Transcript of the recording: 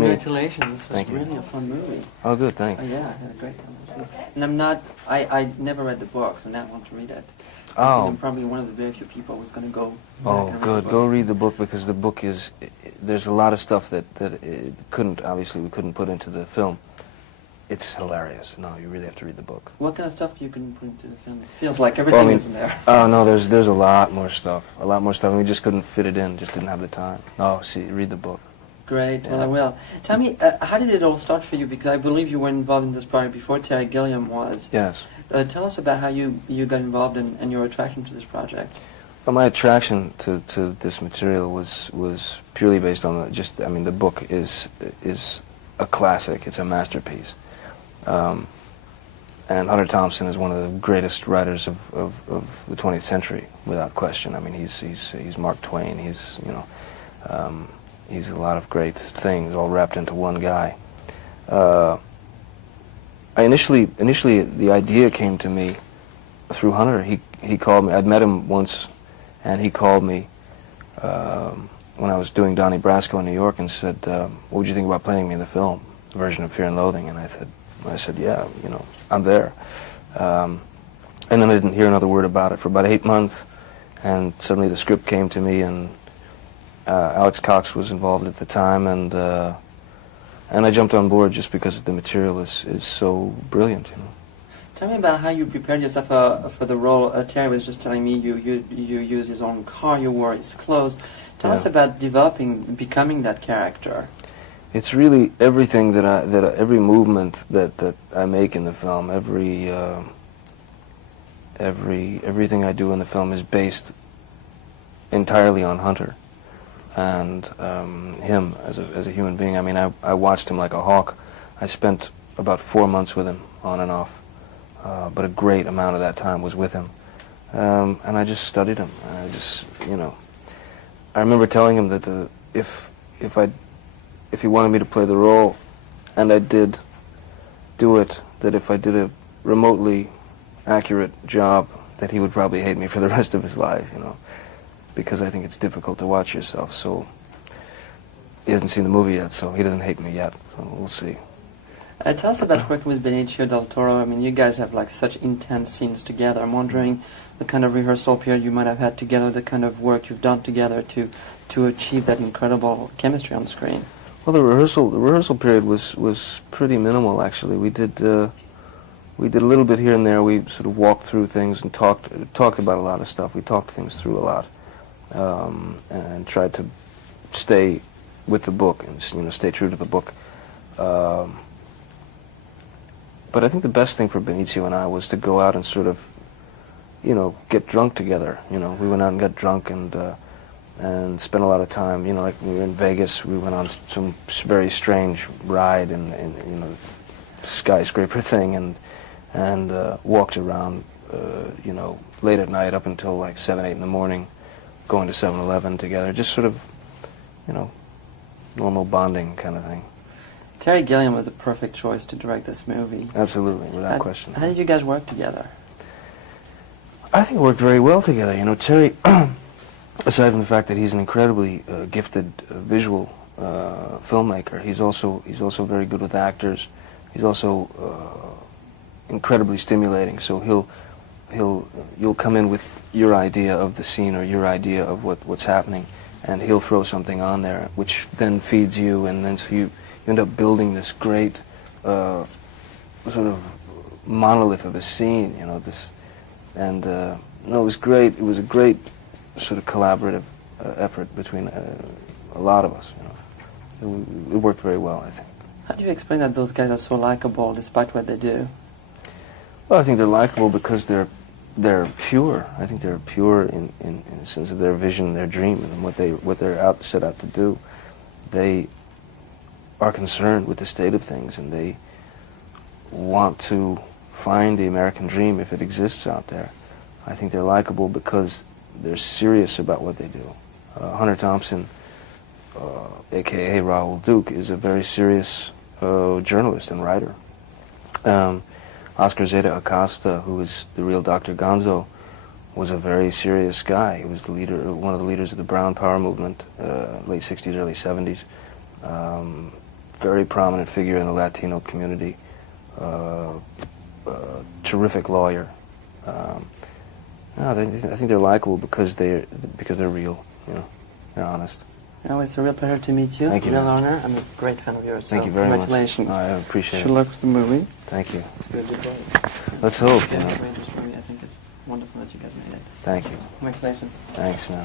congratulations. This was Thank you. really a fun movie. Oh, good, thanks. Yeah, I had a great time. And I never read the book, so now I want to read it. Oh. I'm probably one of the very few people who's going to go back Oh, and read good. the book. Go read the book, because the book is, there's a lot of stuff that it couldn't, obviously we couldn't put into the film. It's hilarious. No, you really have to read the book. What kind of stuff you can put into the film? It feels like everything is in there. Oh, no, there's a lot more stuff. A lot more stuff, and we just couldn't fit it in, just didn't have the time. No, see, read the book. Great, Yeah. well I will. Tell me, how did it all start for you? Because I believe you were involved in this project before Terry Gilliam was. Yes. Tell us about how you got involved and your attraction to this project. Well, my attraction to this material was purely based on the book is a classic. It's a masterpiece. And Hunter Thompson is one of the greatest writers of the 20th century, without question. I mean, he's Mark Twain. He's he's a lot of great things all wrapped into one guy. Initially, the idea came to me through Hunter. He called me. I'd met him once, and he called me when I was doing Donnie Brasco in New York and said, "What would you think about playing me in the film, the version of Fear and Loathing?" And I said, "Yeah, you know, I'm there." And then I didn't hear another word about it for about 8 months, and suddenly the script came to me, and Alex Cox was involved at the time, and I jumped on board just because the material is so brilliant, you know. Tell me about how you prepared yourself for the role. Terry was just telling me you used his own car, you wore his clothes. Tell us about becoming that character. It's really everything that every movement that I make in the film, everything I do in the film is based entirely on Hunter and him as a human being. I mean, I watched him like a hawk. I spent about 4 months with him, on and off, but a great amount of that time was with him, and I just studied him. I just, you know, I remember telling him that if he wanted me to play the role, and I did do it, that if I did a remotely accurate job, that he would probably hate me for the rest of his life, you know, because I think it's difficult to watch yourself. So he hasn't seen the movie yet, so he doesn't hate me yet, so we'll see. Tell us about working with Benicio del Toro. I mean, you guys have like such intense scenes together. I'm wondering the kind of rehearsal period you might have had together, the kind of work you've done together to achieve that incredible chemistry on screen. Well, the rehearsal period was pretty minimal, actually. We did a little bit here and there. We sort of walked through things and talked about a lot of stuff. We talked things through a lot, and tried to stay with the book and, you know, stay true to the book. But I think the best thing for Benicio and I was to go out and sort of, you know, get drunk together. You know, we went out and got drunk and spent a lot of time. You know, like when we were in Vegas, we went on some very strange ride and you know, skyscraper thing, and walked around, you know, late at night up until like 7, 8 in the morning, going to 7-Eleven together. Just sort of, you know, normal bonding kind of thing. Terry Gilliam was a perfect choice to direct this movie. Absolutely, without question. How did you guys work together? I think we worked very well together. You know, Terry, aside from the fact that he's an incredibly gifted visual filmmaker, he's also very good with actors. He's also incredibly stimulating. So you'll come in with your idea of the scene or your idea of what's happening, and he'll throw something on there, which then feeds you, and then so you end up building this great sort of monolith of a scene, you know, this, and no, it was great. It was a great sort of collaborative effort between a lot of us, you know. It worked very well, I think. How do you explain that those guys are so likable despite what they do? Well, I think they're likable because they're pure. I think they're pure in the sense of their vision, their dream, and what they're set out to do. They are concerned with the state of things, and they want to find the American dream if it exists out there. I think they're likable because they're serious about what they do. Hunter Thompson, a.k.a. Raoul Duke, is a very serious journalist and writer. Oscar Zeta Acosta, who is the real Dr. Gonzo, was a very serious guy. He was the leader, one of the leaders of the Brown Power movement, late 60s, early 70s. very prominent figure in the Latino community, terrific lawyer. No, I think they're likable because they're real. You know, they're honest. Oh, it's a real pleasure to meet you. Thank you. Real honor. I'm a great fan of yours. Thank so you very much. congratulations. I appreciate Good it. luck with the movie. Thank you. It's going to be great. Let's hope. You Yeah, know. it's a great movie. I think it's wonderful that you guys made it. Thank you. Congratulations. Thanks, man.